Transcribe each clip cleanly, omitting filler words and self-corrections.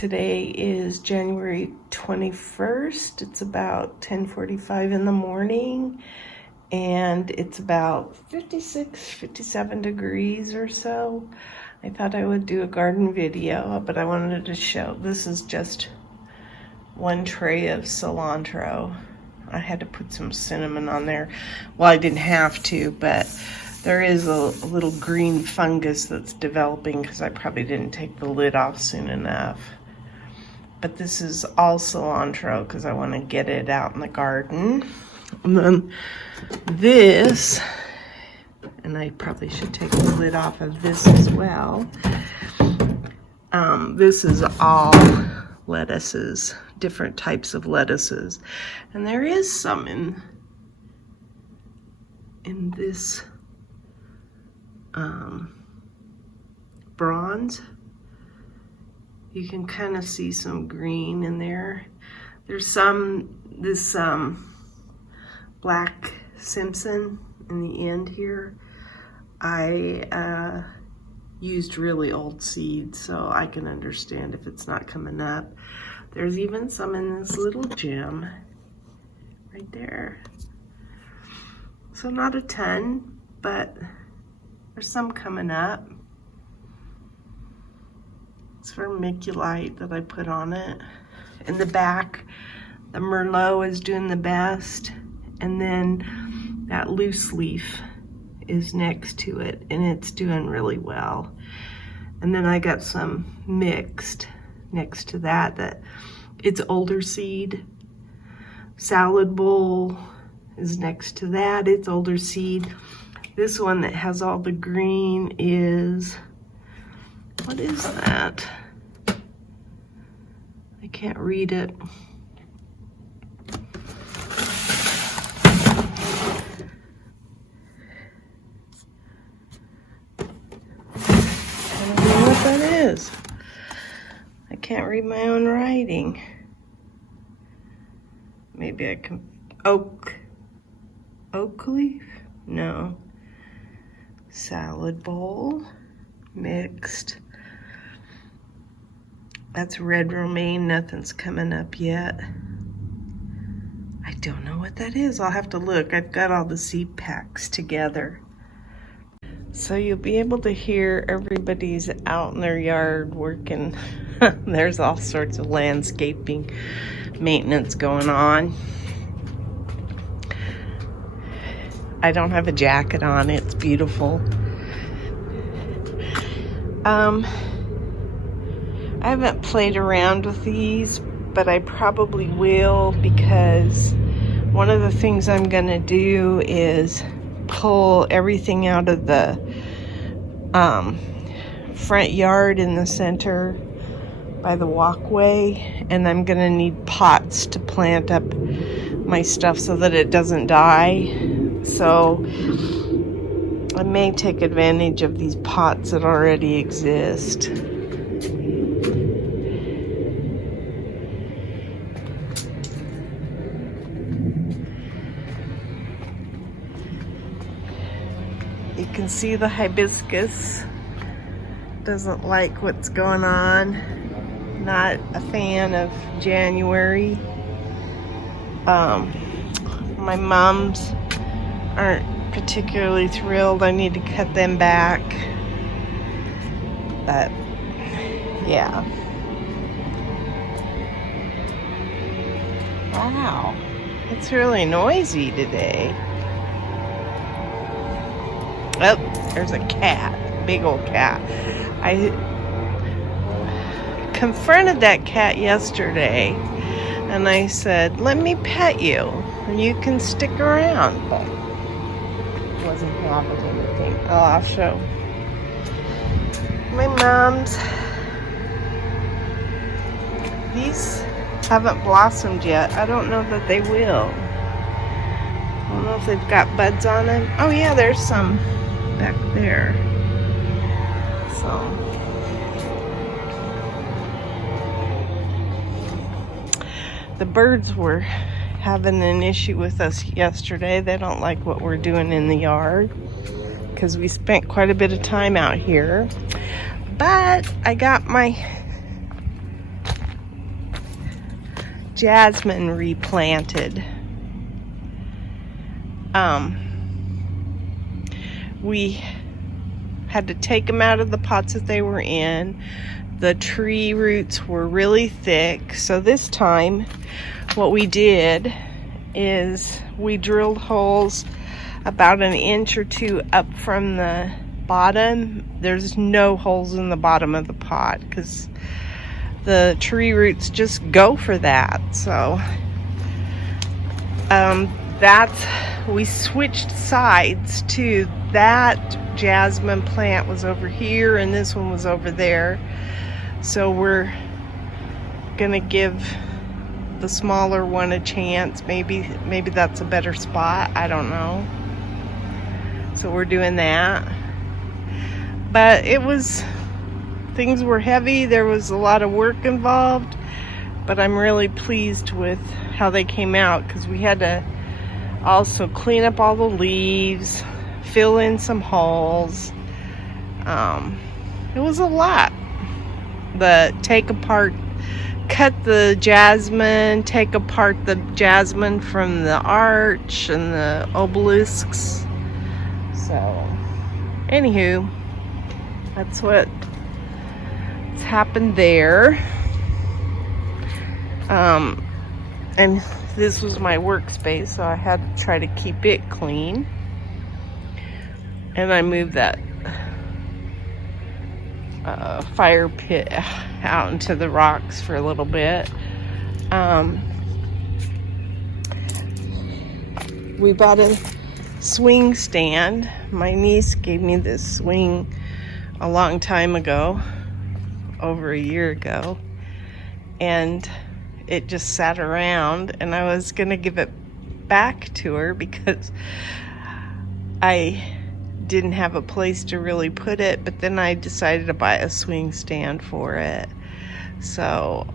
Today is January 21st. It's about 10:45 in the morning, and it's about 57 degrees or so. I thought I would do a garden video, but I wanted to show, this is just one tray of cilantro. I had to put some cinnamon on there. Well, I didn't have to, but there is a little green fungus that's developing because I probably didn't take the lid off soon enough. But this is all cilantro because I want to get it out in the garden. And then this, and I probably should take the lid off of this as well. This is all lettuces, different types of lettuces. And there is some in this bronze. You can kind of see some green in there. There's this black Simpson in the end here. I used really old seeds, so I can understand if it's not coming up. There's even some in this little gem right there. So not a ton, but there's some coming up. It's vermiculite that I put on it. In the back, the Merlot is doing the best, and then that loose leaf is next to it, and it's doing really well. And then I got some mixed next to that it's older seed. Salad bowl is next to that, it's older seed. This one that has all the green is, what is that? I can't read it. I don't know what that is. I can't read my own writing. Maybe I can, oak leaf? No. Salad bowl, mixed. That's red romaine, nothing's coming up yet. I don't know what that is, I'll have to look. I've got all the seed packs together. So you'll be able to hear everybody's out in their yard working. There's all sorts of landscaping maintenance going on. I don't have a jacket on, it's beautiful. I haven't played around with these, but I probably will, because one of the things I'm gonna do is pull everything out of the front yard in the center by the walkway, and I'm gonna need pots to plant up my stuff so that it doesn't die. So I may take advantage of these pots that already exist. You can see the hibiscus doesn't like what's going on. Not a fan of January. My mums aren't particularly thrilled. I need to cut them back. But yeah. Wow. It's really noisy today. Oh, there's a cat, big old cat. I confronted that cat yesterday, and I said, let me pet you, and you can stick around. But it wasn't having anything. Oh, I'll show. My mom's. These haven't blossomed yet. I don't know that they will. I don't know if they've got buds on them. Oh yeah, there's some back there. So the birds were having an issue with us yesterday. They don't like what we're doing in the yard because we spent quite a bit of time out here. But I got my jasmine replanted. We had to take them out of the pots that they were in. The tree roots were really thick, so this time what we did is we drilled holes about an inch or two up from the bottom. There's no holes in the bottom of the pot because the tree roots just go for that. So we switched sides too. That jasmine plant was over here and this one was over there. So we're gonna give the smaller one a chance. Maybe that's a better spot. I don't know. So we're doing that. But things were heavy. There was a lot of work involved. But I'm really pleased with how they came out because we had to also clean up all the leaves, fill in some holes. It was a lot. Cut the jasmine, take apart the jasmine from the arch and the obelisks. So, anywho, that's what's happened there. And this was my workspace, so I had to try to keep it clean. And I moved that fire pit out into the rocks for a little bit. We bought a swing stand. My niece gave me this swing a long time ago, over a year ago, and it just sat around, and I was gonna give it back to her because I didn't have a place to really put it, but then I decided to buy a swing stand for it. So,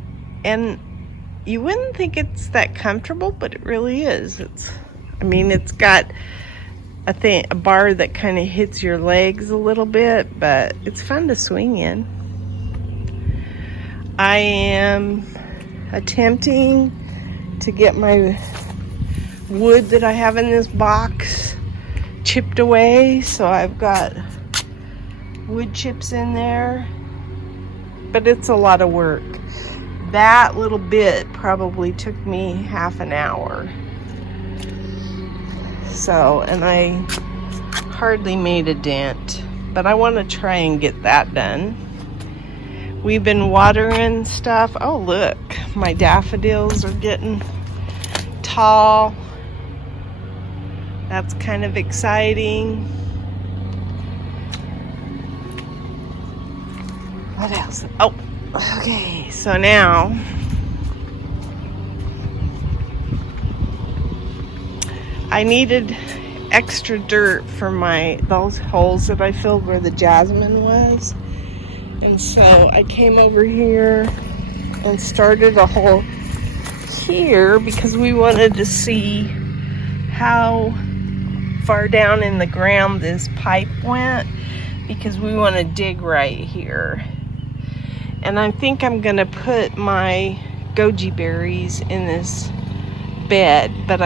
and you wouldn't think it's that comfortable, but it really is. It's got a bar that kind of hits your legs a little bit, but it's fun to swing in. I am attempting to get my wood that I have in this box chipped away, so I've got wood chips in there, but it's a lot of work. That little bit probably took me half an hour. So, and I hardly made a dent, but I want to try and get that done. We've been watering stuff. Oh, look, my daffodils are getting tall. That's kind of exciting. What else? Oh, okay, so now I needed extra dirt for those holes that I filled where the jasmine was. And so I came over here and started a hole here because we wanted to see how far down in the ground this pipe went, because we want to dig right here. And I think I'm gonna put my goji berries in this bed, but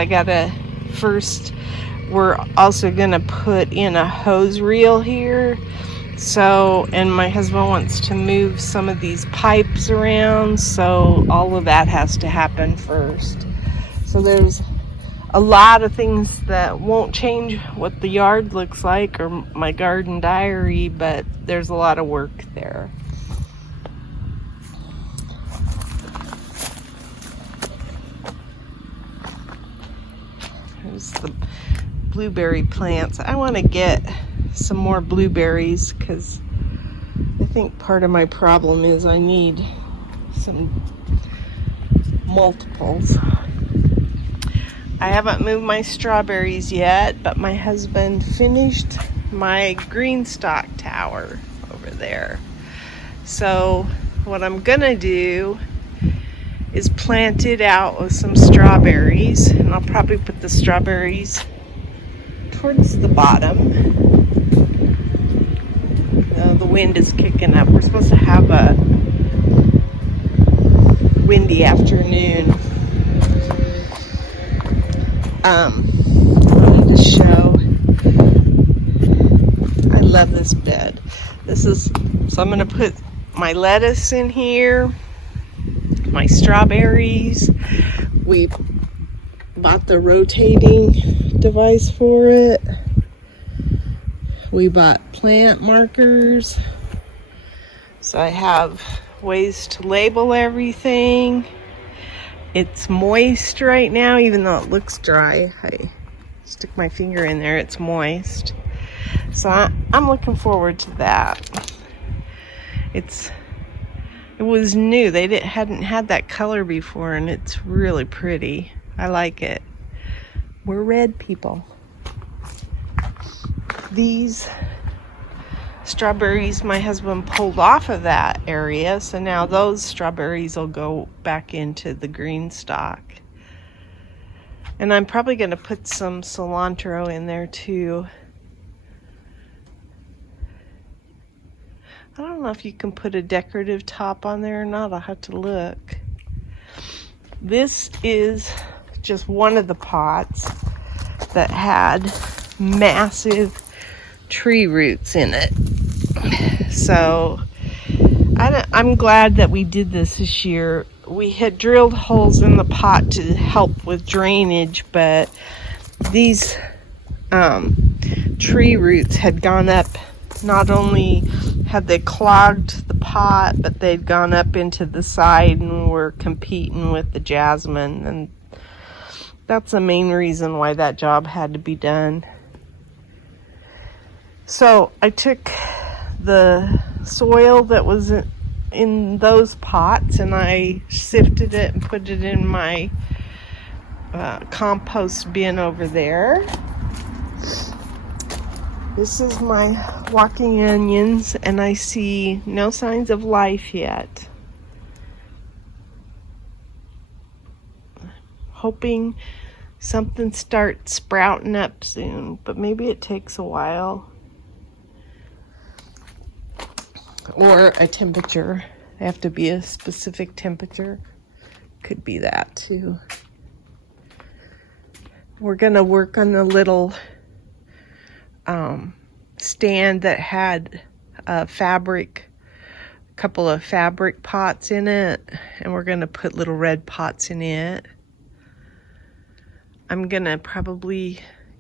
we're also gonna put in a hose reel here. So, and my husband wants to move some of these pipes around, so all of that has to happen first. So there's a lot of things that won't change what the yard looks like or my garden diary, but there's a lot of work there. There's the blueberry plants. I want to get some more blueberries because I think part of my problem is I need some multiples. I haven't moved my strawberries yet, but my husband finished my green stalk tower over there. So what I'm gonna do is plant it out with some strawberries, and I'll probably put the strawberries towards the bottom. The wind is kicking up. We're supposed to have a windy afternoon. wanted to show. I love this bed. So I'm going to put my lettuce in here, my strawberries. We bought the rotating device for it. We bought plant markers. So I have ways to label everything. It's moist right now, even though it looks dry. I stick my finger in there, it's moist. So I'm looking forward to that. It was new. They hadn't had that color before, and it's really pretty. I like it. We're red people. These strawberries my husband pulled off of that area, so now those strawberries will go back into the green stock. And I'm probably going to put some cilantro in there too. I don't know if you can put a decorative top on there or not. I'll have to look. This is just one of the pots that had massive tree roots in it. So I'm glad that we did this year. We had drilled holes in the pot to help with drainage, but these tree roots had gone up. Not only had they clogged the pot, but they'd gone up into the side and were competing with the jasmine, and that's the main reason why that job had to be done. So I took the soil that was in those pots and I sifted it and put it in my compost bin over there. This is my walking onions, and I see no signs of life yet. Hoping something starts sprouting up soon, but maybe it takes a while. Or a temperature. They have to be a specific temperature. Could be that too. We're gonna work on the little stand that had a couple of fabric pots in it, and we're gonna put little red pots in it. I'm gonna probably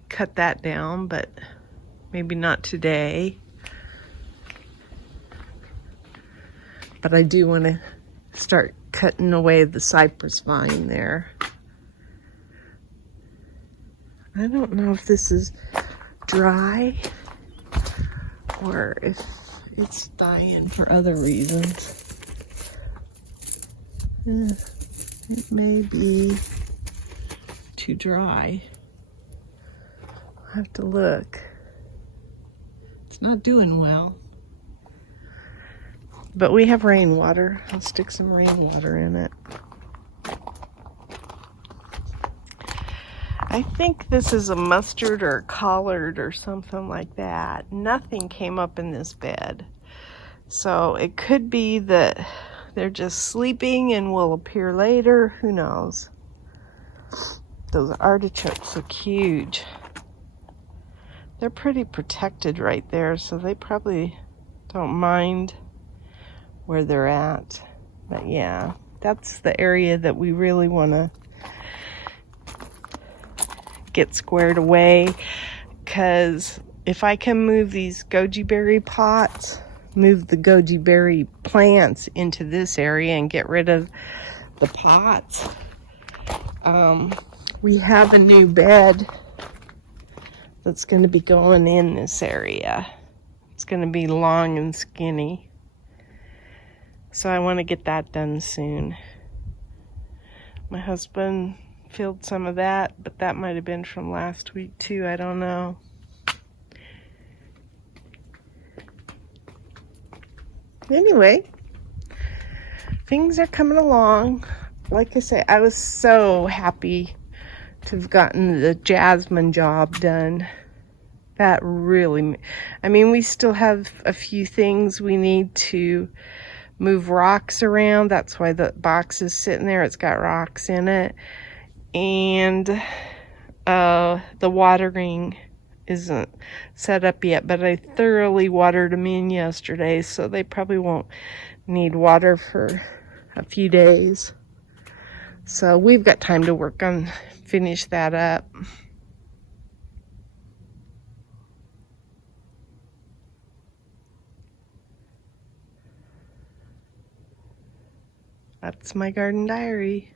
cut that down, but maybe not today. But I do want to start cutting away the cypress vine there. I don't know if this is dry or if it's dying for other reasons. It may be too dry. I'll have to look. It's not doing well. But we have rainwater. I'll stick some rainwater in it. I think this is a mustard or a collard or something like that. Nothing came up in this bed. So it could be that they're just sleeping and will appear later. Who knows? Those artichokes look huge. They're pretty protected right there, so they probably don't mind where they're at. But yeah, that's the area that we really want to get squared away, because if I can move these goji berry pots, move the goji berry plants into this area and get rid of the pots, we have a new bed that's going to be going in this area. It's going to be long and skinny. So I want to get that done soon. My husband filled some of that, but that might have been from last week too. I don't know. Anyway, things are coming along. Like I say, I was so happy to have gotten the jasmine job done. That really, I mean, we still have a few things we need to move rocks around. That's why the box is sitting there. It's got rocks in it. And The watering isn't set up yet, but I thoroughly watered them in yesterday, so they probably won't need water for a few days. So we've got time to work on finish that up. That's my garden diary.